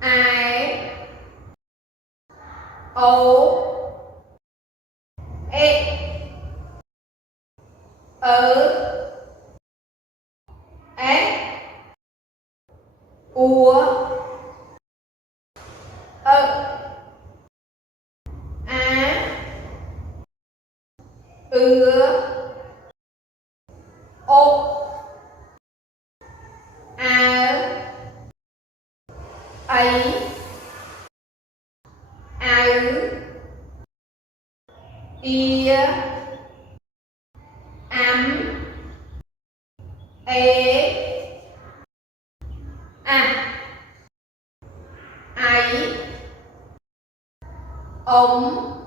ai ố ê ế ua á ô ấy ia ê ấy ông